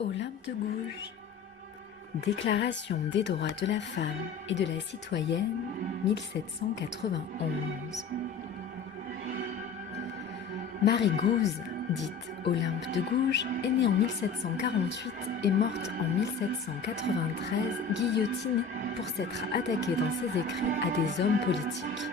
Olympe de Gouges. Déclaration des droits de la femme et de la citoyenne, 1791. Marie Gouze, dite Olympe de Gouges, est née en 1748 et morte en 1793, guillotinée pour s'être attaquée dans ses écrits à des hommes politiques.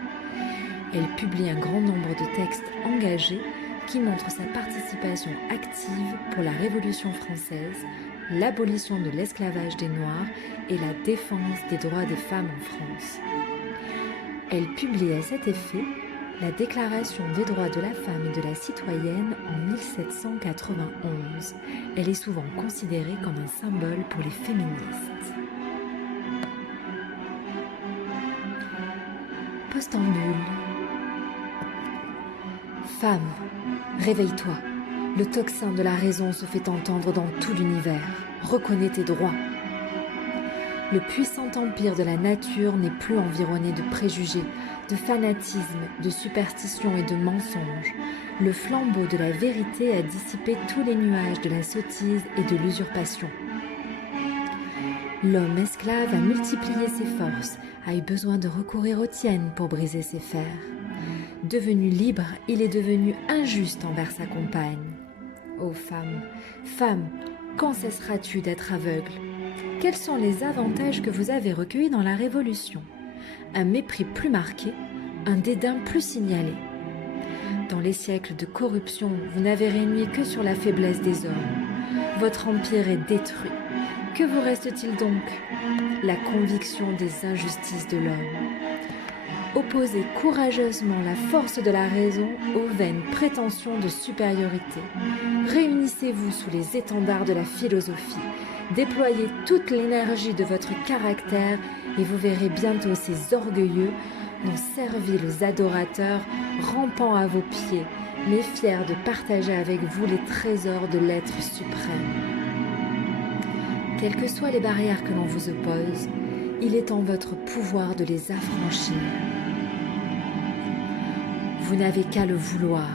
Elle publie un grand nombre de textes engagés qui montrent sa participation active pour la Révolution française, l'abolition de l'esclavage des Noirs et la défense des droits des femmes en France. Elle publie à cet effet la Déclaration des droits de la femme et de la citoyenne en 1791. Elle est souvent considérée comme un symbole pour les féministes. Postambule. Femme, réveille-toi. Le tocsin de la raison se fait entendre dans tout l'univers. Reconnais tes droits. Le puissant empire de la nature n'est plus environné de préjugés, de fanatisme, de superstitions et de mensonges. Le flambeau de la vérité a dissipé tous les nuages de la sottise et de l'usurpation. L'homme esclave a multiplié ses forces, a eu besoin de recourir aux tiennes pour briser ses fers. Devenu libre, il est devenu injuste envers sa compagne. Ô femme, femme, quand cesseras-tu d'être aveugle ? Quels sont les avantages que vous avez recueillis dans la Révolution ? Un mépris plus marqué, un dédain plus signalé. Dans les siècles de corruption, vous n'avez régné que sur la faiblesse des hommes. Votre empire est détruit. Que vous reste-t-il donc ? La conviction des injustices de l'homme. Opposez courageusement la force de la raison aux vaines prétentions de supériorité. Réunissez-vous sous les étendards de la philosophie. Déployez toute l'énergie de votre caractère et vous verrez bientôt ces orgueilleux, non serviles adorateurs, rampant à vos pieds, mais fiers de partager avec vous les trésors de l'être suprême. Quelles que soient les barrières que l'on vous oppose, il est en votre pouvoir de les affranchir. Vous n'avez qu'à le vouloir.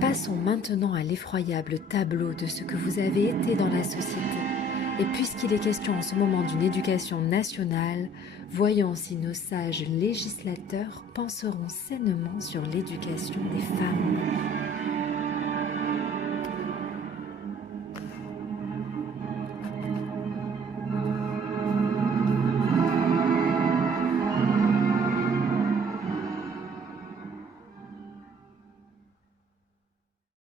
Passons maintenant à l'effroyable tableau de ce que vous avez été dans la société. Et puisqu'il est question en ce moment d'une éducation nationale, voyons si nos sages législateurs penseront sainement sur l'éducation des femmes.